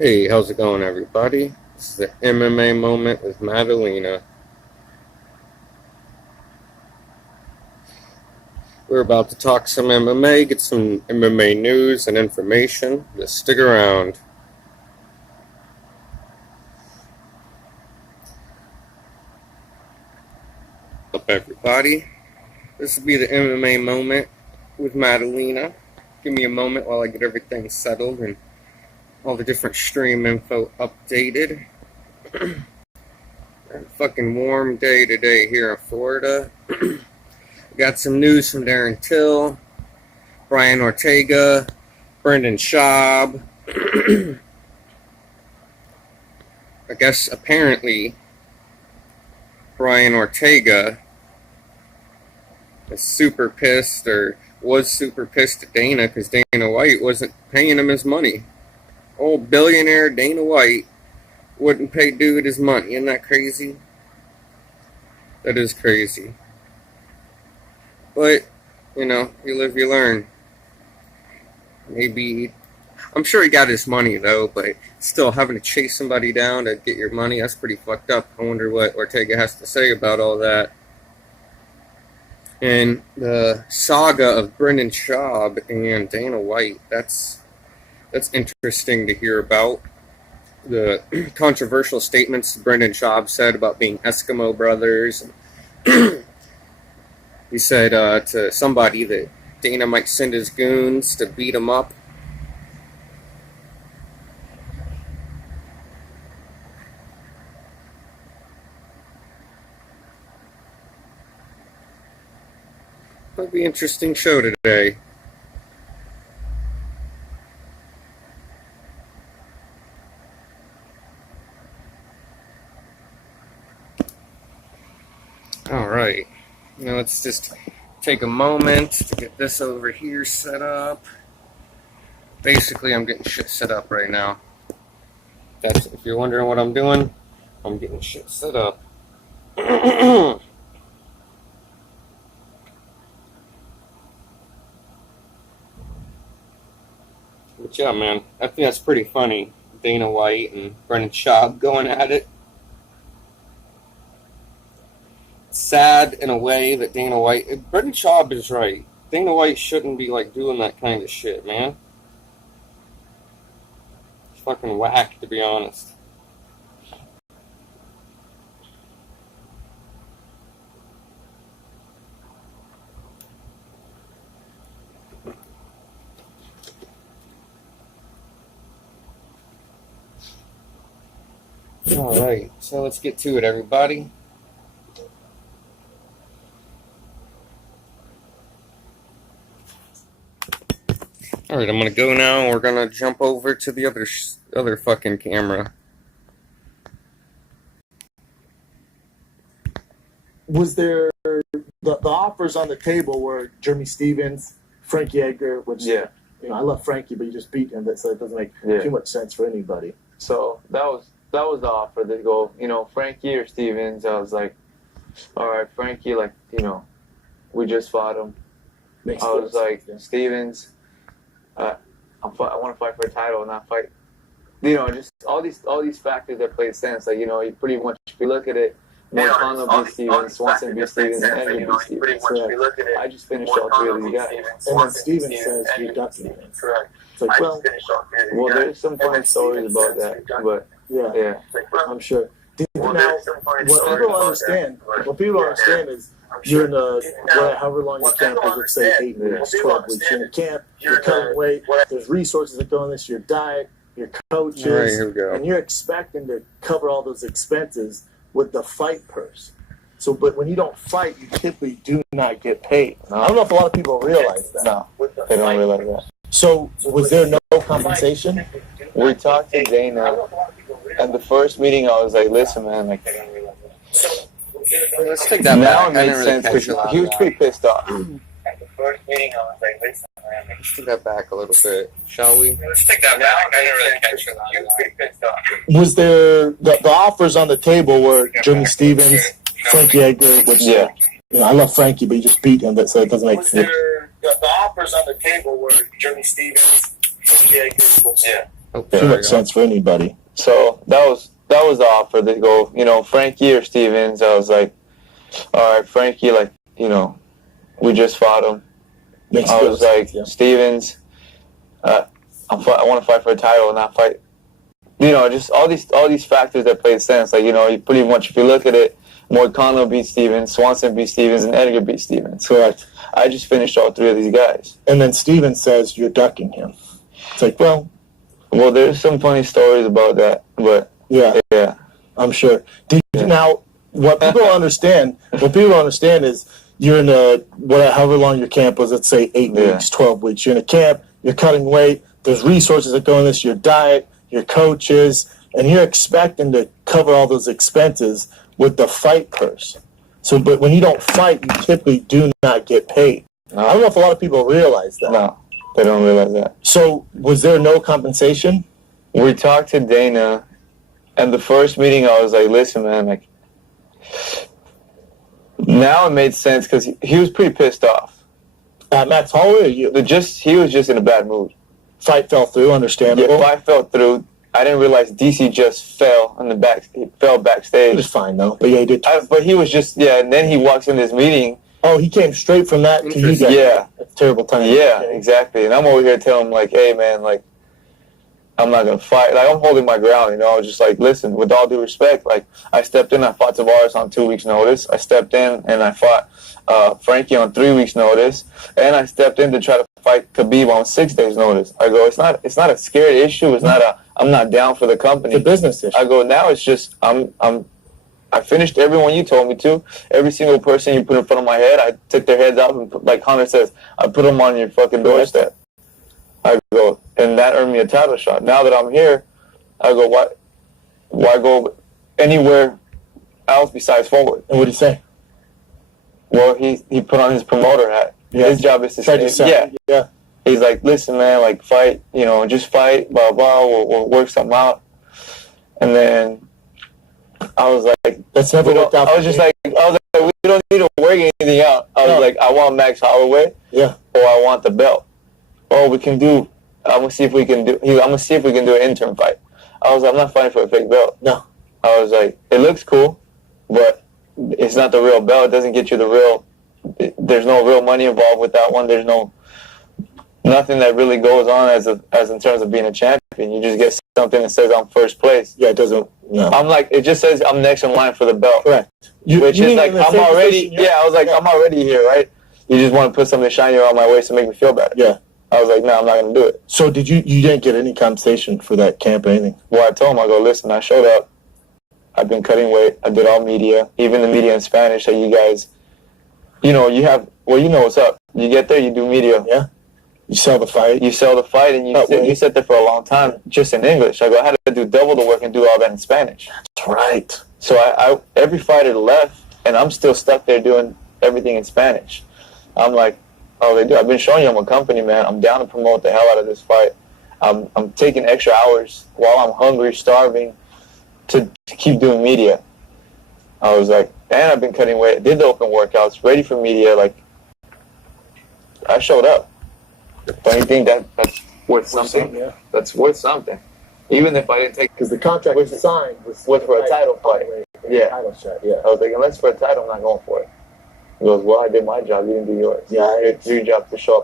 Hey, how's it going, everybody? This is the MMA moment with Maddalena. We're about to talk some MMA, get some MMA news and information. Just stick around. Up, everybody. This will be the MMA moment with Maddalena. Give me a moment while I get everything settled and all the different stream info updated. A fucking warm day today here in Florida. Got some news from Darren Till, Brian Ortega, Brendan Schaub. I guess apparently Brian Ortega is super pissed, or was super pissed at Dana because Dana White wasn't paying him his money. Old billionaire Dana White wouldn't pay dude his money. Isn't that crazy? That is crazy. But, you know, you live, you learn. Maybe, I'm sure he got his money though, but still having to chase somebody down to get your money, that's pretty fucked up. I wonder what Ortega has to say about all that. And the saga of Brendan Schaub and Dana White, that's interesting to hear about. The controversial statements Brendan Schaub said about being Eskimo brothers. He said to somebody that Dana might send his goons to beat him up. Might be an interesting show today. Alright, now let's just take a moment to get this over here set up. Basically, I'm getting shit set up right now. That's, if you're wondering what I'm doing, I'm getting shit set up. But yeah, man, I think that's pretty funny. Dana White and Brendan Schaub going at it. Sad in a way that Dana White, Brendan Schaub is right. Dana White shouldn't be like doing that kind of shit, man. It's fucking whack, to be honest. Alright, so let's get to it, everybody. Alright, I'm gonna go now. We're gonna jump over to the other fucking camera. Was there the offers on the table were Jeremy Stevens, Frankie Edgar, which I love Frankie, but you just beat him, so it doesn't make too much sense for anybody. So that was the offer. They go, Frankie or Stevens. I was like, all right, Frankie, we just fought him. I was like, Stevens, I want to fight for a title, not fight. Just all these factors that play sense. Like, you pretty much, if you look at it, Tonka beat Stevens, Swanson beat Stevens, and Edgar beat Stevens. I just finished all three of these guys. And then Stevens says you're ducking. Correct. It's like, well, there's some funny stories about that, but yeah, I'm sure. Now, what people understand is you're in however long your camp is, let's say 8 weeks, 12 weeks. You're in camp, you're cutting weight, there's resources that go in this, your diet, your coaches, here we go. And you're expecting to cover all those expenses with the fight purse. So, but when you don't fight, you typically do not get paid. I don't know if a lot of people realize that. No, they don't realize that. So, was there no compensation? We talked to Dana, and the first meeting I was like, listen, man, Let's take that now back. It made sense because he was pretty pissed off. At the first meeting, I was like, listen, man. Let's take that back a little bit, shall we? Let's take that back. I didn't really catch it. He was pretty pissed off. Was there the offers on the table were Jeremy Stevens, Frankie Edgar, which I love Frankie, but you just beat him, so it doesn't make sense. The offers on the table were Jeremy Stevens, Frankie Edgar, which Oh, Too much sense for anybody. So that was the offer. They go, you know, Frankie or Stevens. I was like, all right, Frankie, like, you know, we just fought him. I was like, Stevens, I want to fight for a title and not fight. You know, just all these factors that play sense. Like, you know, you pretty much, if you look at it, Moicano beat Stevens, Swanson beat Stevens, and Edgar beat Stevens. Correct. I just finished all three of these guys. And then Stevens says you're ducking him. It's like, well, there's some funny stories about that, but yeah, I'm sure. Now, what people don't understand is you're in however long your camp was. Let's say 8 weeks, 12 weeks. You're in a camp. You're cutting weight. There's resources that go in this. Your diet, your coaches, and you're expecting to cover all those expenses with the fight purse. So, but when you don't fight, you typically do not get paid. No. I don't know if a lot of people realize that. No, they don't realize that. So, was there no compensation? We talked to Dana, and the first meeting I was like, listen, man, like, now it made sense because he was pretty pissed off. At Max Holloway or you? He was just in a bad mood. Fight fell through, understandable. Yeah, fight fell through. I didn't realize DC just fell on the back. He fell backstage. It was fine though, but yeah, he did. But he was just and then he walks in this meeting. Oh, he came straight from that to you guys. Yeah, That's a terrible time. Yeah, exactly. And I'm over here telling him like, hey man, like, I'm not gonna fight. Like, I'm holding my ground. You know, I was just like, listen, with all due respect, like, I stepped in. I fought Tavares on 2 weeks' notice. I stepped in and I fought Frankie on 3 weeks' notice, and I stepped in to try to fight Khabib on 6 days' notice. I go, it's not a scared issue. It's not I'm not down for the company. It's a business issue. I go, now it's just I finished everyone you told me to. Every single person you put in front of my head, I took their heads off and like Hunter says, I put them on your fucking doorstep. I go, and that earned me a title shot. Now that I'm here, I go, why go anywhere else besides forward? And what did he say? Well, he put on his promoter hat. Yeah. His job is to say, yeah. He's like, listen, man, like, fight, you know, just fight, blah, blah, we'll work something out. And then I was like, that's never worked out. I was like, we don't need to work anything out. I was like, I want Max Holloway, or I want the belt. Oh, we can do. I'm gonna see if we can do an interim fight. I was like, I'm not fighting for a fake belt. No. I was like, it looks cool, but it's not the real belt. It doesn't get you the real. There's no real money involved with that one. There's nothing that really goes on as in terms of being a champion. You just get something that says I'm first place. Yeah, it doesn't. No. I'm like, it just says I'm next in line for the belt. Correct. Which is like, I'm already. Yeah, I was like, I'm already here, right? You just want to put something shiny around my waist to make me feel better. Yeah. I was like, no, I'm not going to do it. So you didn't get any compensation for that camp or anything? Well, I told him, I go, listen, I showed up. I've been cutting weight. I did all media, even the media in Spanish that you guys, you know, you know what's up. You get there, you do media. Yeah. You sell the fight. And you sit there for a long time just in English. I go, I had to do double the work and do all that in Spanish. That's right. So I every fighter left, and I'm still stuck there doing everything in Spanish. I'm like, oh, they do. I've been showing you I'm a company, man. I'm down to promote the hell out of this fight. I'm taking extra hours while I'm hungry, starving, to keep doing media. I was like, and I've been cutting weight, did the open workouts, ready for media. Like, I showed up. Don't you think that's worth something? Yeah. That's worth something. Even if I didn't take, because the contract was signed was for a title fight. Yeah. Title shot. Yeah. I was like, unless for a title, I'm not going for it. He goes, well, I did my job. You didn't do yours. Yeah. It's your job to show up